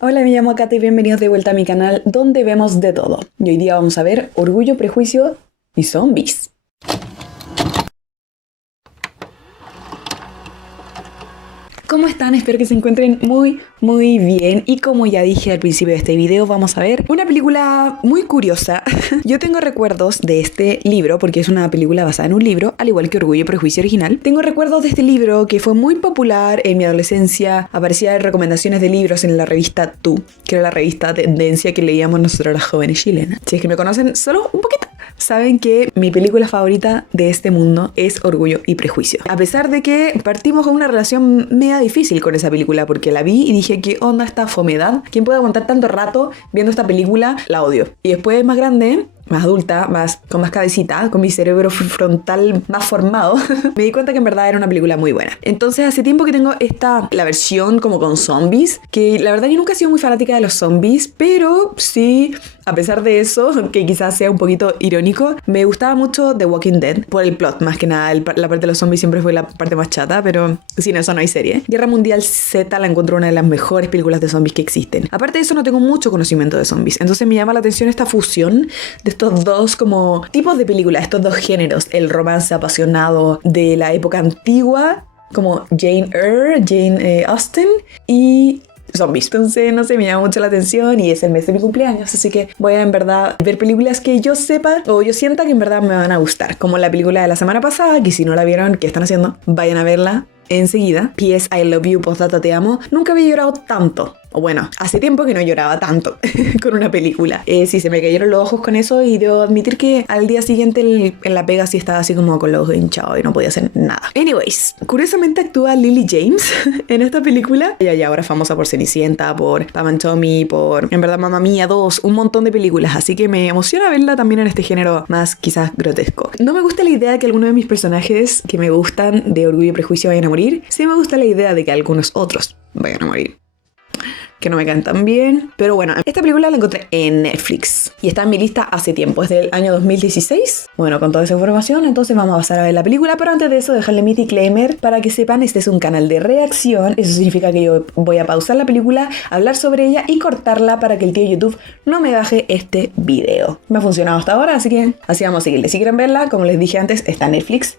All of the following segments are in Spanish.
Hola, me llamo Cata y bienvenidos de vuelta a mi canal donde vemos de todo. Y hoy día vamos a ver Orgullo, Prejuicio y Zombies. ¿Cómo están? Espero que se encuentren muy bien. Y como ya dije al principio de este video, vamos a ver una película muy curiosa. Yo tengo recuerdos de este libro, porque es una película basada en un libro, al igual que Orgullo y Prejuicio original. Tengo recuerdos de este libro que fue muy popular en mi adolescencia. Aparecía en recomendaciones de libros en la revista Tú, que era la revista tendencia que leíamos nosotros las jóvenes chilenas. Si es que me conocen solo un poquito, saben que mi película favorita de este mundo es Orgullo y Prejuicio. A pesar de que partimos con una relación media difícil con esa película, porque la vi y dije, ¿qué onda esta fomedad? ¿Quién puede aguantar tanto rato viendo esta película? La odio. Y después, más grande, más adulta, con más cabecita, con mi cerebro frontal más formado, me di cuenta que en verdad era una película muy buena. Entonces hace tiempo que tengo la versión como con zombies, que la verdad yo nunca he sido muy fanática de los zombies, pero sí, a pesar de eso, que quizás sea un poquito irónico, me gustaba mucho The Walking Dead, por el plot más que nada. La parte de los zombies siempre fue la parte más chata, pero sin eso no hay serie. Guerra Mundial Z la encuentro una de las mejores películas de zombies que existen. Aparte de eso no tengo mucho conocimiento de zombies, entonces me llama la atención esta fusión de estos dos como tipos de películas, estos dos géneros, el romance apasionado de la época antigua, como Jane Austen, y zombies. Entonces, no sé, me llama mucho la atención y es el mes de mi cumpleaños, así que voy a en verdad ver películas que yo sepa o yo sienta que en verdad me van a gustar, como la película de la semana pasada, que si no la vieron, ¿qué están haciendo? Vayan a verla enseguida. PS I Love You, postdata te amo. Nunca había llorado tanto. O bueno, hace tiempo que no lloraba tanto con una película. Sí, se me cayeron los ojos con eso y debo admitir que al día siguiente en la pega sí estaba así como con los ojos hinchados y no podía hacer nada. Anyways, curiosamente actúa Lily James en esta película. Ella ya ahora es famosa por Cenicienta, por Pam and Tommy, por, en verdad, Mamma Mía 2, un montón de películas. Así que me emociona verla también en este género más quizás grotesco. No me gusta la idea de que algunos de mis personajes que me gustan de Orgullo y Prejuicio vayan a morir. Sí me gusta la idea de que algunos otros vayan a morir, que no me caen tan bien. Pero bueno, esta película la encontré en Netflix y está en mi lista hace tiempo, es del año 2016. Bueno, con toda esa información, entonces vamos a pasar a ver la película, pero antes de eso, dejarle mi disclaimer para que sepan, este es un canal de reacción. Eso significa que yo voy a pausar la película, hablar sobre ella y cortarla para que el tío YouTube no me baje este video. Me ha funcionado hasta ahora, así que así vamos a seguirle. Si quieren verla, como les dije antes, está en Netflix.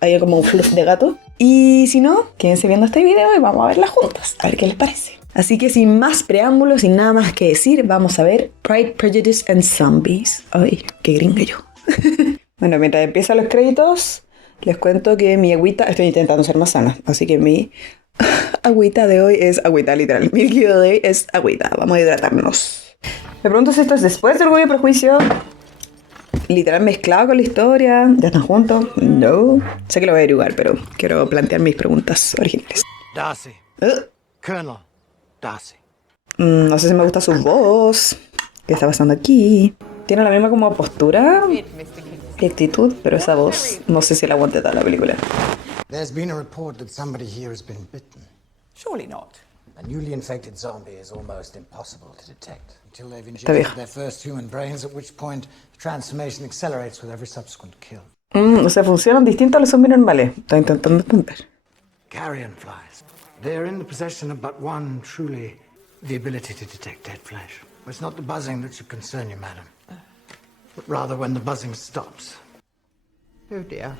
Hay como un fluff de gato. Y si no, quédense viendo este video y vamos a verla juntos, a ver qué les parece. Así que sin más preámbulos, sin nada más que decir, vamos a ver Pride, Prejudice and Zombies. Ay, qué gringa yo. Bueno, mientras empiezan los créditos, les cuento que mi agüita, estoy intentando ser más sana, así que mi agüita de hoy es agüita, literal. Mi líquido de hoy es agüita, vamos a hidratarnos. Me pregunto si esto es después de Orgullo y Prejuicio, literal mezclado con la historia, ya están juntos. No, sé que lo voy a averiguar, pero quiero plantear mis preguntas originales. Darcy. Colonel Darcy. No sé si me gusta su voz. ¿Qué está pasando aquí? Tiene la misma como postura y actitud, pero esa voz no sé si la aguante toda la película. There's been a report that somebody here has been bitten. Surely not. A newly infected zombie is almost impossible to detect until they've Está injected vieja. their first human brains, at which point the transformation accelerates with every subsequent kill. O sea, funcionan distintos a los zombies normales. Está intentando entender. Carrion flies. They're in the possession of but one truly, the ability to detect dead flesh. It's not the buzzing that should concern you, madam, but rather when the buzzing stops. Oh dear.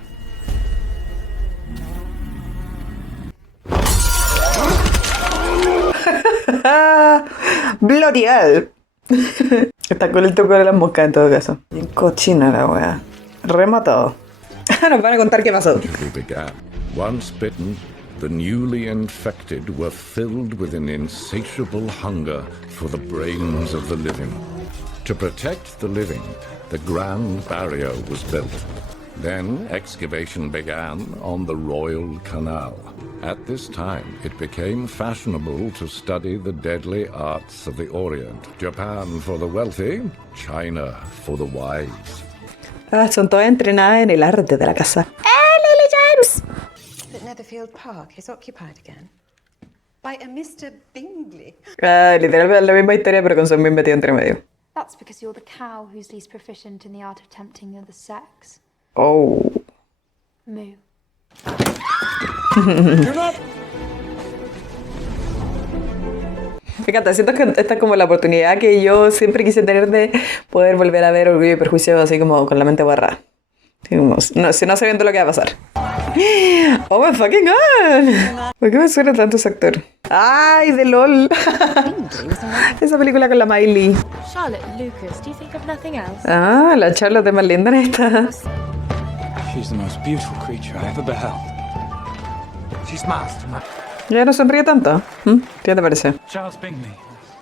Bloody hell. Está con el truco de las moscas en todo caso. Bien cochina la wea. Rematado. Nos van a contar qué pasó. Began. Once bitten, the newly infected were filled with an insatiable hunger for the brains of the living. To protect the living, the Grand Barrier was built. Then excavation began on the Royal Canal. At this time, it became fashionable to study the deadly arts of the Orient. Japan for the wealthy, China for the wise. Son todas entrenadas en el arte de la casa. Lily James! That Netherfield Park is occupied again by a Mr. Bingley. Literalmente la misma historia, pero con zombies metido entre medio. That's because you're the cow who's least proficient in the art of tempting the other sex. Oh. Moo. encanta, siento que esta es como la oportunidad que yo siempre quise tener de poder volver a ver Orgullo y Prejuicio así como con la mente borrada. Así como, no, si no sabiendo lo que va a pasar. Oh my fucking god. ¿Por qué me suena tanto ese actor? Ay, de LOL. Esa película con la Miley. Charlotte Lucas, do you think of nothing else? Ah, la Charlotte es más linda en esta. She's the most beautiful creature I ever beheld. She smiles too much. Ya no sonríe tanto. ¿Qué te parece? Charles Bingley,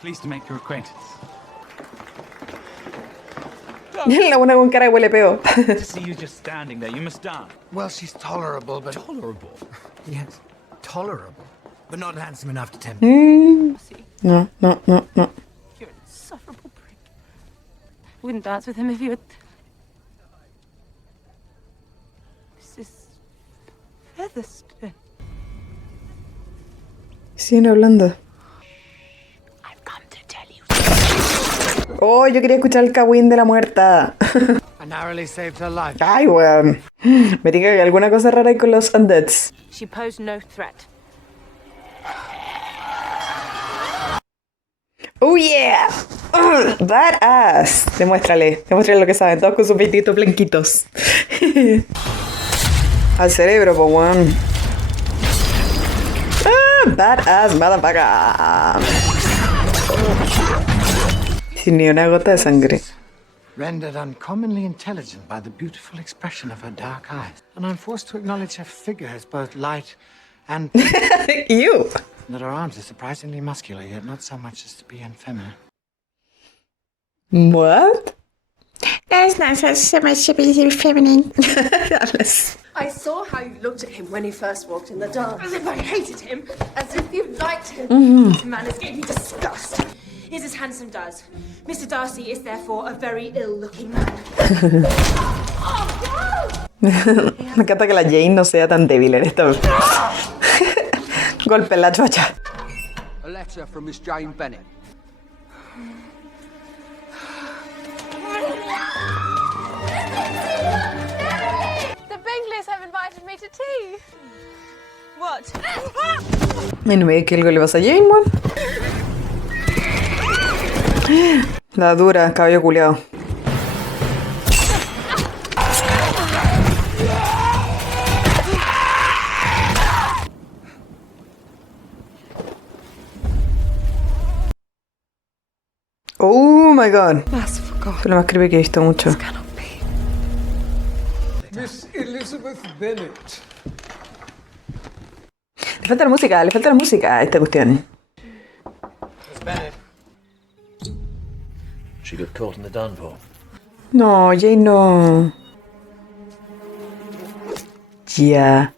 pleased to make your acquaintance. La una con cara de huele peo. To see you just standing there, you must dance. Well, she's tolerable, but... Tolerable. Yes, tolerable. But not handsome enough to tempt me. No. You're an insufferable prick. Wouldn't dance with him if you had... Mrs. Featherstone. Siguen hablando. I've come to tell you. Oh, yo quería escuchar el cagüín de la muerta. I narrowly saved her life. Ay, weón. Me diga que alguna cosa rara hay con los undeads. She posed no threat. Oh yeah. Badass. Demuéstrale lo que saben, todos con sus peititos blanquitos. Al cerebro, po, weón. Badass, motherfucker. Sin ni una gota de sangre. Rendered uncommonly intelligent by the beautiful expression of her dark eyes. And I'm forced to acknowledge her figure as both light and... You. that her arms are surprisingly muscular, yet not so much as to be unfeminine. What? That's not so much to be feminine. I saw how you looked at him when he first walked in the door. As if I hated him. As if you liked him. His manners gave me disgust. He's as handsome does. Mr. Darcy is therefore a very ill-looking man. Me encanta que la Jane no sea tan débil en esta. Golpe en la chocha. A letter from Miss Jane Bennett. The Bingleys have invited me to tea. What? Y no me digas que algo le pasa a Jane, man. La dura, cabello culiao. Oh my god. Fue lo más creepy que he visto mucho. Miss Elizabeth Bennet. Le falta la música a esta cuestión. Miss Bennet. She got caught in the downpour. No, Jane no. Ya.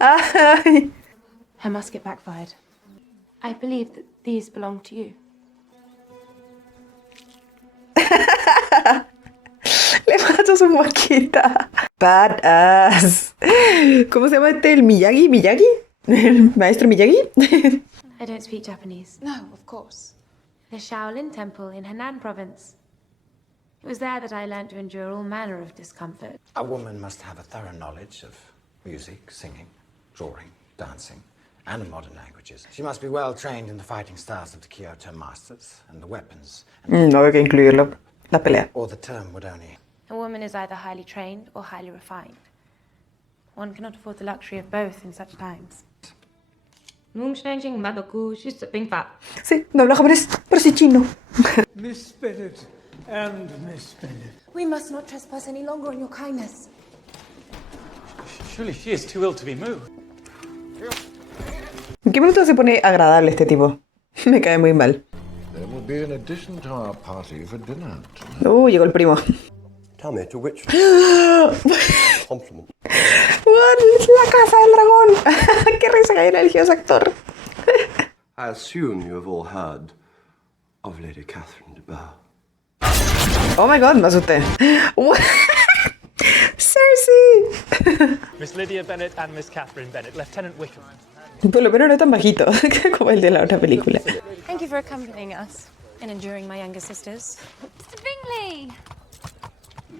Ay. Her musket backfired. I believe that these belong to you. Le mató su mosquita. Badass. ¿Cómo se llama este? ¿El Miyagi? ¿Miyagi? ¿El maestro Miyagi? I don't speak Japanese. No, of course. The Shaolin Temple in Henan province. It was there that I learned to endure all manner of discomfort. A woman must have a thorough knowledge of music, singing, drawing, dancing, and modern languages. She must be well trained in the fighting styles of the Kyoto masters and the weapons. No hay que incluirlo. La pelea. Or the term would only... A woman is either highly trained or highly refined. One cannot afford the luxury of both in such times. Sí, no habla japonés, pero sí chino. Miss Bennet and Miss Bennet. We must not trespass any longer on your kindness. Surely she is too ill to be moved. ¿En qué minuto se pone agradable este tipo? Me cae muy mal. There will be an addition to our party for dinner. Llegó el primo. Tell me, to which compliment? ¡What! ¡La casa del dragón! ¡Qué risa que haya elegido ese actor! I assume you have all heard of Lady Catherine de Bourgh. Oh my god, me asusté. What? Cersei! Miss Lydia Bennet and Miss Catherine Bennet, Lieutenant Wickham. Por lo menos no es tan bajito como el de la otra película. Thank you for accompanying us and enduring my younger sisters. Mr. Bingley!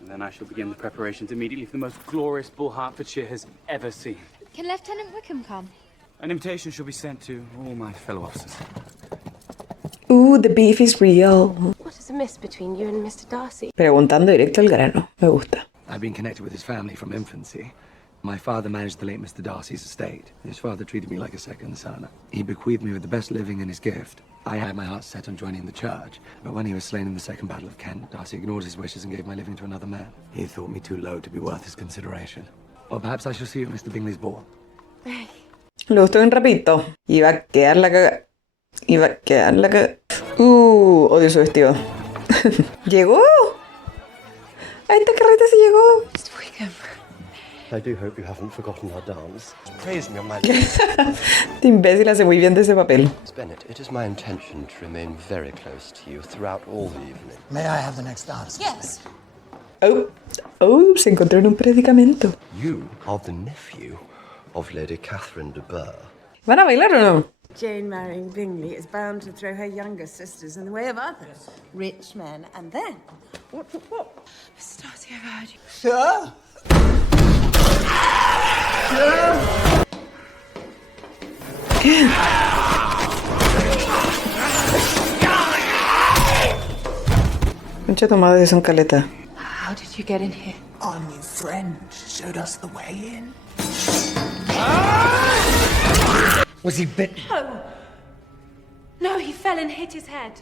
And then I shall begin the preparations immediately for the most glorious ball Hertfordshire has ever seen. Can Lieutenant Wickham come? An invitation shall be sent to all my fellow officers. Ooh, the beef is real. What is amiss between you and Mr. Darcy? Preguntando directo al grano. Me gusta. I've been connected with his family from infancy. My father managed the late Mr. Darcy's estate. His father treated me like a second son. He bequeathed me with the best living and his gift. I had my heart set on joining the church, but when he was slain in the Second Battle of Kent, Darcy ignored his wishes and gave my living to another man. He thought me too low to be worth his consideration. Or perhaps I shall see you at Mr. Bingley's ball. Le gustó bien rapidito. Iba a quedar la caga. Iba a quedar la caga. Odio su vestido. ¿Llegó? ¡Ay, esta carreta se llegó! I do hope you haven't forgotten our dance. Praise me on my lips. Este imbécil hace muy bien de ese papel. Miss Bennet, it is my intention to remain very close to you throughout all the evening. May I have the next dance? Yes. Se encontró en un predicamento. You are the nephew of Lady Catherine de Bourgh. ¿Van a bailar o no? Jane marrying Bingley is bound to throw her younger sisters in the way of others. Rich men, and then... What? Mr. Darcy, I've heard you. Sir? Mucha tomada de son caleta. How did you get in here? Our new friend showed us the way in. Was he bitten? No, he fell and hit his head.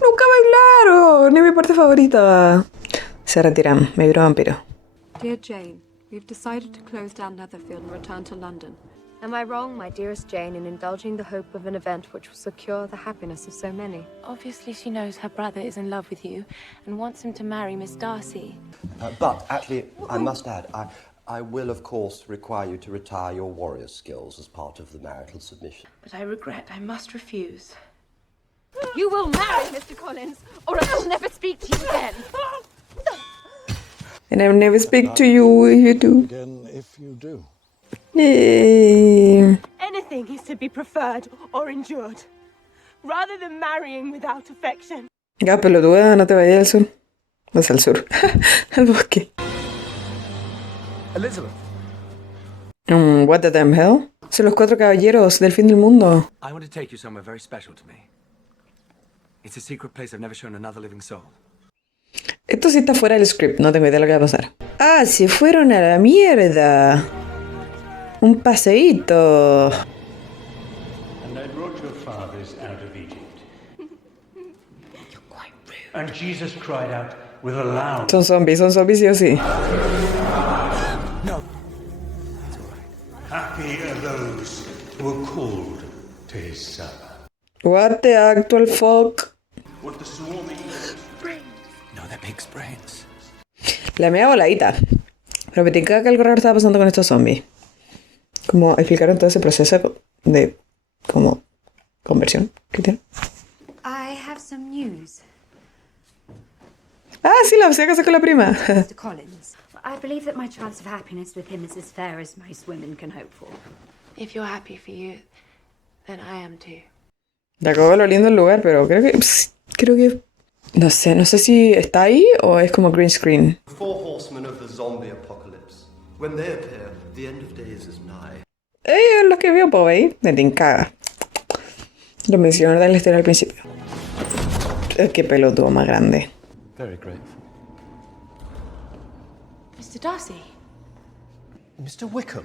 ¡Nunca bailaron! Es mi parte favorita. Se retiran. Me viro vampiro. Dear Jane, we've decided to close down Netherfield and return to London. Am I wrong, my dearest Jane, in indulging the hope of an event which will secure the happiness of so many? Obviously, she knows her brother is in love with you and wants him to marry Miss Darcy. But actually, I must add, I will, of course, require you to retire your warrior skills as part of the marital submission. But I regret I must refuse. You will marry Mr. Collins, or I will never speak to you again. And I'll never speak to you if you do. Again, if you do. Anything is to be preferred or endured, rather than marrying without affection. Ya, pelotuda, no te vayas al sur. Vas al sur. Al bosque. Elizabeth. What the damn hell? Son los 4 caballeros del fin del mundo. I want to take you somewhere very special to me. It's a secret place I've never shown another living soul. Esto sí está fuera del script, no tengo idea de lo que va a pasar. Ah, se fueron a la mierda. Un paseíto. And I brought your fathers out of Egypt. You're quite rude. And Jesus cried out with a loud... Son zombies sí o sí. No. Happy are those who are called to his supper. What the actual fuck? What the swarming... No, they're pig's brains. La media voladita. Pero me tinca que algo raro estaba pasando con estos zombies. Como explicaron todo ese proceso de como conversión que tiene. I have some news. Ah, sí, la se casó con la prima. Mr. Collins, I believe that my chance of happiness with him is as fair as most women can hope for. If you're happy for you, then I am too. La acabo lo lindo el lugar, pero creo que no sé si está ahí o es como green screen. The 4 horsemen of the zombie apocalypse. When they appear, the end of days is nigh. Ellos los que vio, po, ¿veis? Me tincaga. Lo mencioné en la historia al principio. Qué pelotudo más grande. Very grateful. Mr. Darcy. Mr. Wickham.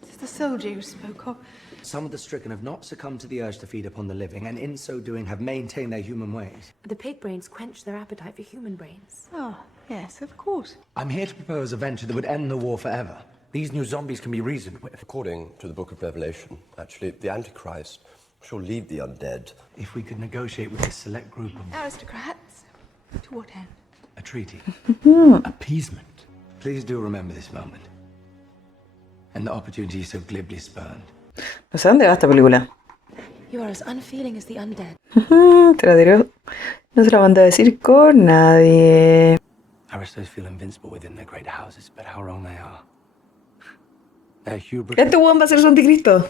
This is the soldier you spoke of. Some of the stricken have not succumbed to the urge to feed upon the living, and in so doing have maintained their human ways. The pig brains quench their appetite for human brains. Oh, yes, of course. I'm here to propose a venture that would end the war forever. These new zombies can be reasoned with. According to the Book of Revelation, actually, the Antichrist shall lead the undead. If we could negotiate with this select group of... Aristocrats? To what end? A treaty. Appeasement. Please do remember this moment. And the opportunity so glibly spurned. No sé dónde va esta película. You are as unfeeling as the undead. Te la diré. No se la manda a decir con nadie. Aristos feel invincible within their great houses, but how wrong they are. Their hubris... Este weón va a ser su anticristo.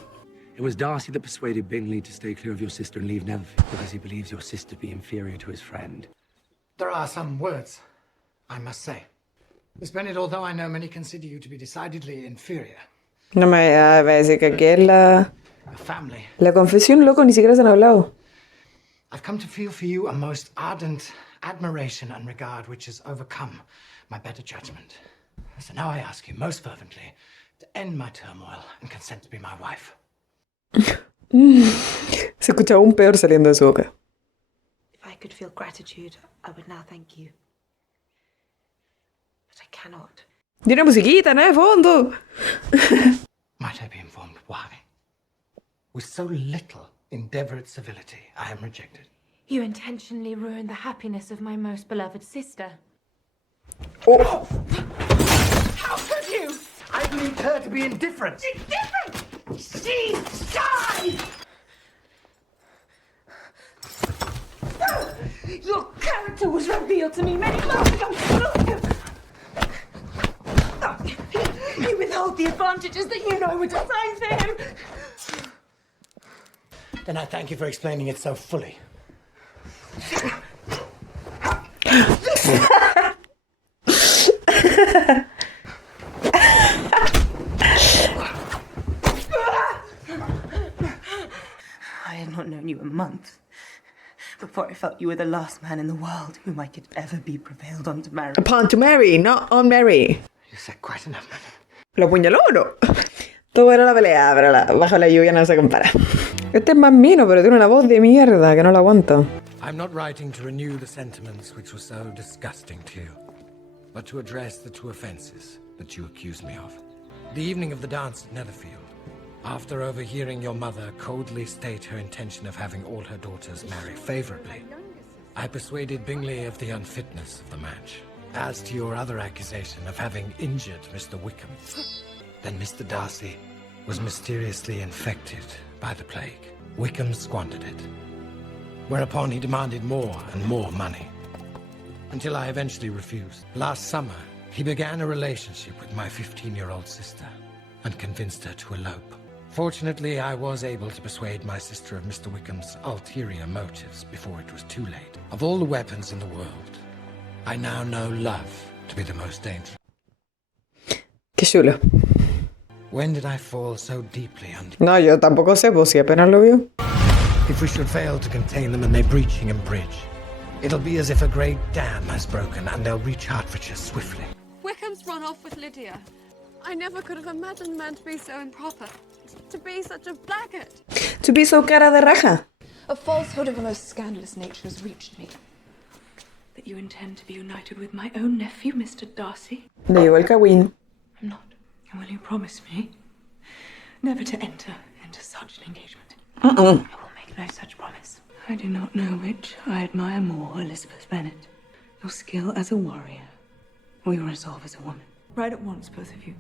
It was Darcy that persuaded Bingley to stay clear of your sister and leave Netherfield, because he believes your sister to be inferior to his friend. There are some words, I must say. Miss Bennet, although I know many consider you to be decidedly inferior, No me va a decir que aquí es a family. la confesión, loco, ni siquiera se han hablado. I've come to feel for you a most ardent admiration and regard which has overcome my better judgment. So now I ask you most fervently to end my turmoil and consent to be my wife. Se escucha aún peor saliendo de su boca. If I could feel gratitude, I would now thank you. But I cannot. Y una musiquita, ¿no? De fondo. Might I be informed why? With so little endeavour at civility, I am rejected. You intentionally ruined the happiness of my most beloved sister. Oh. How could you? I believed her to be indifferent. Indifferent! She died! Your character was revealed to me many months ago. You withhold the advantages that you know were designed for him. Then I thank you for explaining it so fully. I had not known you a month before I felt you were the last man in the world whom I could ever be prevailed on to marry. Upon to marry, not on marry. You said quite enough, madam. ¿Lo apuñaló o no? Todo era la pelea, pero bajo la lluvia no se compara. Este es más mino, pero tiene una voz de mierda que no la aguanto. I'm not writing to renew the sentiments which were so disgusting to you, but to address the two offences that you accuse me of. The evening of the dance at Netherfield, after overhearing your mother coldly state her intention of having all her daughters marry favourably, I persuaded Bingley of the unfitness of the match. As to your other accusation of having injured Mr. Wickham, then Mr. Darcy was mysteriously infected by the plague. Wickham squandered it, whereupon he demanded more and more money, until I eventually refused. Last summer, he began a relationship with my 15-year-old sister and convinced her to elope. Fortunately, I was able to persuade my sister of Mr. Wickham's ulterior motives before it was too late. Of all the weapons in the world, I now know love to be the most dangerous. Qué chulo. When did I fall so deeply under? No, yo tampoco sé, pues si apenas lo vio. If we should fail to contain them and they breach Ingham Bridge, it'll be as if a great dam has broken and they'll reach Hertfordshire swiftly. Wickham's run off with Lydia. I never could have imagined man to be so improper, to be such a blackguard. To be so cara de raja. A falsehood of a most scandalous nature has reached me. That you intend to be united with my own nephew, Mr. Darcy. Le llegó el cagüín. I'm not. And will you promise me never to enter into such an engagement? I will make no such promise. I do not know which I admire more, Elizabeth Bennet. Your skill as a warrior, or your resolve as a woman. Ride at once, both of you.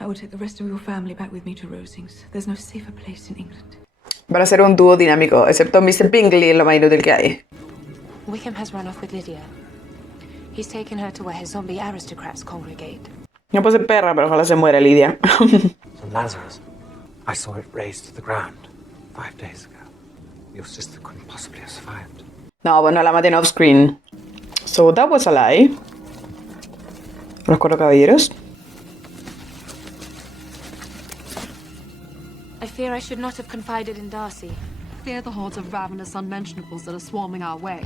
I will take the rest of your family back with me to Rosings. There's no safer place in England. Van a ser un dúo dinámico, excepto Mr. Bingley es lo más inútil que hay. Wickham has run off with Lydia. He's taken her to where his zombie aristocrats congregate. No puede ser perra, pero ojalá se muera Lidia. So Lazarus, I saw it razed to the ground 5 days ago. Your sister couldn't possibly have survived. No, bueno, la maten off-screen. So that was a lie. Los 4 caballeros. I fear I should not have confided in Darcy. Fear the hordes of ravenous unmentionables that are swarming our way.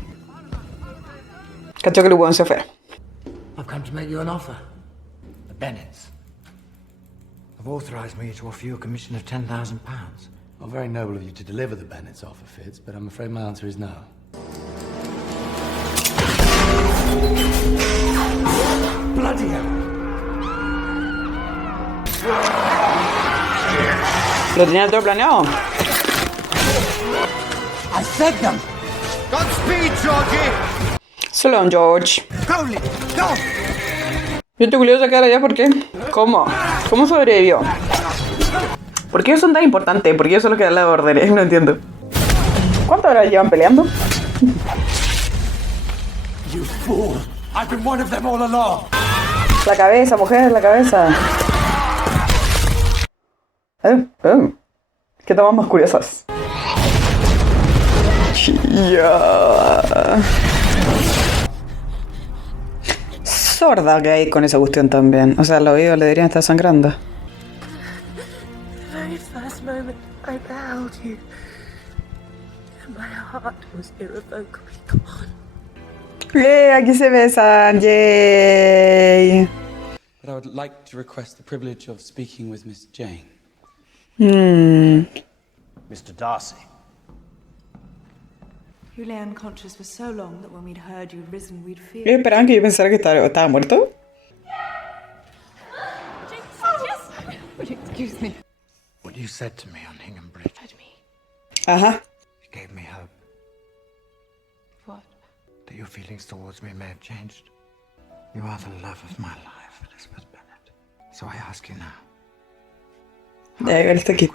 Cacho que el buen se fue. I've come to make you an offer. The Bennets have authorised me to offer you a commission of £10,000. Well, very noble of you to deliver the Bennets' offer, Fitz, but I'm afraid my answer is no. Bloody hell! Lo tenía todo planeado. I fed them! Godspeed, Georgie! So long, George. Crowley, go! Yo estoy curiosa esa cara ya, ¿por qué? ¿Cómo? ¿Cómo sobrevivió? ¿Por qué ellos son tan importantes? ¿Por qué ellos son los que dan las órdenes? No entiendo. ¿Cuántas horas llevan peleando? You fool! I've been one of them all along! La cabeza, mujer, la cabeza. ¿Qué tomas más curiosas? Sorda que hay con esa cuestión también. O sea, los oídos le deberían estar sangrando. moment I beheld you, and my heart was irrevocably gone. Aquí se besan, yay. But I would like to request the privilege of speaking with Miss Jane. Mr. Darcy. You lay unconscious for so long that when we'd heard you'd risen, we'd feared. ¿Esperaban que yo pensara que estaba muerto? Excuse me. What you said to me on Hingham Bridge. Ajá. It gave me hope. What? That your feelings towards me may have changed. You are the love of my life, Elizabeth Bennet. So I ask you now. Está aquí.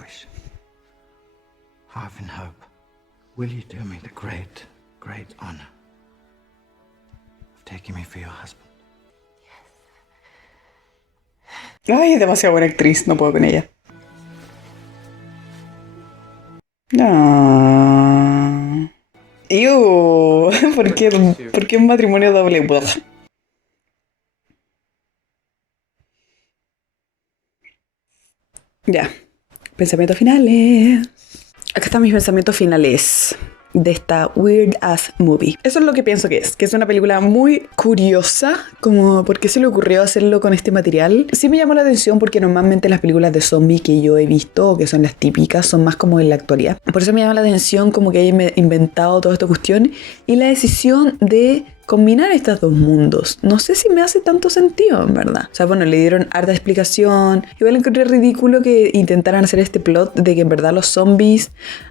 Half in hope. Will you do me the great, great honor of taking me for your husband? Ay, es demasiado buena actriz, no puedo con ella. No. ¿Por qué un matrimonio doble? Buah. Ya. Pensamientos finales. Acá están mis pensamientos finales de esta Weird Ass Movie. Eso es lo que pienso que es una película muy curiosa, como por qué se le ocurrió hacerlo con este material. Sí me llamó la atención porque normalmente las películas de zombies que yo he visto, que son las típicas, son más como en la actualidad. Por eso me llama la atención como que hayan inventado toda esta cuestión y la decisión de combinar estos dos mundos. No sé si me hace tanto sentido, en verdad. O sea, bueno, le dieron harta explicación. Igual encontré ridículo que intentaran hacer este plot de que en verdad los zombies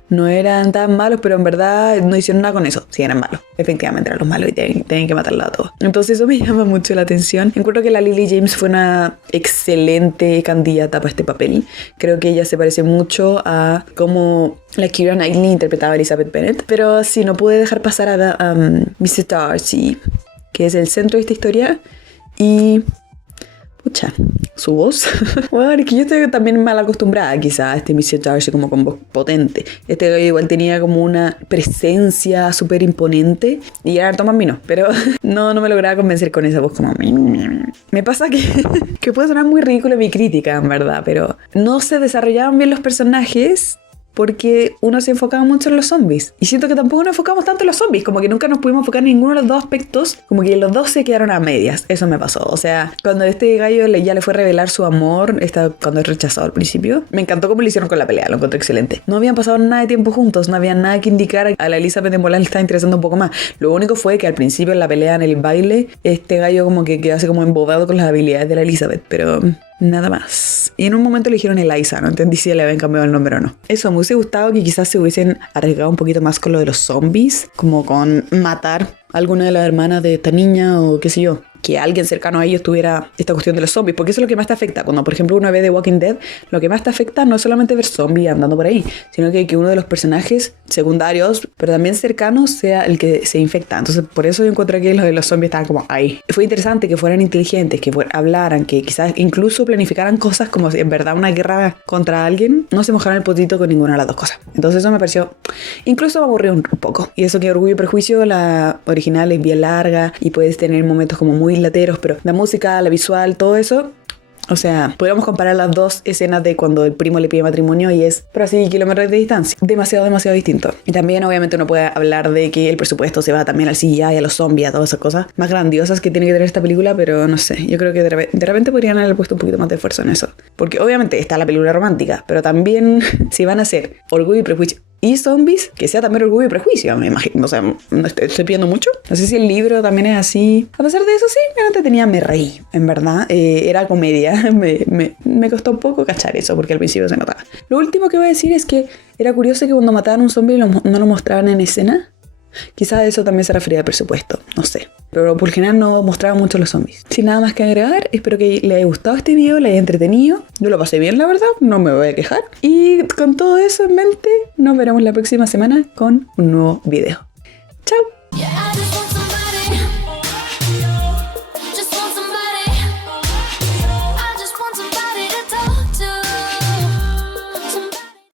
no eran tan malos, pero en verdad no hicieron nada con eso. Sí, eran malos. Efectivamente eran los malos y tienen que matarlos a todos. Entonces eso me llama mucho la atención. Encuentro que la Lily James fue una excelente candidata para este papel. Creo que ella se parece mucho a cómo la Keira Knightley interpretaba a Elizabeth Bennet. Pero sí, no pude dejar pasar a Mr. Darcy, que es el centro de esta historia. Y pucha, su voz. Bueno, es que yo estoy también mal acostumbrada quizá a este Mr. Darcy como con voz potente. Este gallo igual tenía como una presencia súper imponente y era harto más mino, pero no me lograba convencer con esa voz como... Me pasa que puede sonar muy ridículo mi crítica, en verdad, pero no se desarrollaban bien los personajes porque uno se enfocaba mucho en los zombies. Y siento que tampoco nos enfocamos tanto en los zombies. Como que nunca nos pudimos enfocar en ninguno de los dos aspectos. Como que los dos se quedaron a medias. Eso me pasó. O sea, cuando este gallo ya le fue a revelar su amor, cuando es rechazado al principio, me encantó cómo lo hicieron con la pelea. Lo encontré excelente. No habían pasado nada de tiempo juntos. No había nada que indicar a la Elizabeth de Molan le estaba interesando un poco más. Lo único fue que al principio en la pelea, en el baile, este gallo como que quedó así como embobado con las habilidades de la Elizabeth. Pero... nada más. Y en un momento le dijeron Eliza, no entendí si le habían cambiado el nombre o no. Eso, me hubiese gustado que quizás se hubiesen arriesgado un poquito más con lo de los zombies, como con matar a alguna de las hermanas de esta niña o qué sé yo. Que alguien cercano a ellos tuviera esta cuestión de los zombies, porque eso es lo que más te afecta. Cuando, por ejemplo, uno ve The Walking Dead, lo que más te afecta no es solamente ver zombies andando por ahí, sino que uno de los personajes secundarios, pero también cercanos, sea el que se infecta. Entonces, por eso yo encontré que los de los zombies estaban como ahí. Fue interesante que fueran inteligentes, que hablaran, que quizás incluso planificaran cosas como si en verdad una guerra contra alguien, no se mojaran el potito con ninguna de las dos cosas. Entonces eso me pareció, incluso me aburrió un poco. Y eso que Orgullo y Prejuicio, la original es bien larga y puedes tener momentos como muy lateros, pero la música, la visual, todo eso, o sea, podríamos comparar las dos escenas de cuando el primo le pide matrimonio y es por así kilómetros de distancia. Demasiado distinto. Y también obviamente uno puede hablar de que el presupuesto se va también al CGI y a los zombies, a todas esas cosas más grandiosas que tiene que tener esta película, pero no sé, yo creo que de repente podrían haber puesto un poquito más de esfuerzo en eso. Porque obviamente está la película romántica, pero también si van a hacer Orgullo y Prejuicio y zombies, que sea también Orgullo y Prejuicio, me imagino. O sea, no estoy pidiendo mucho. No sé si el libro también es así. A pesar de eso, sí, me reí, en verdad. Era comedia. Me costó un poco cachar eso, porque al principio se notaba. Lo último que voy a decir es que era curioso que cuando mataban a un zombie no lo mostraban en escena. Quizás eso también se refería al presupuesto, no sé. Pero por general no mostraba mucho los zombies. Sin nada más que agregar, espero que les haya gustado este video, les haya entretenido. Yo lo pasé bien, la verdad, no me voy a quejar. Y con todo eso en mente, nos veremos la próxima semana con un nuevo video.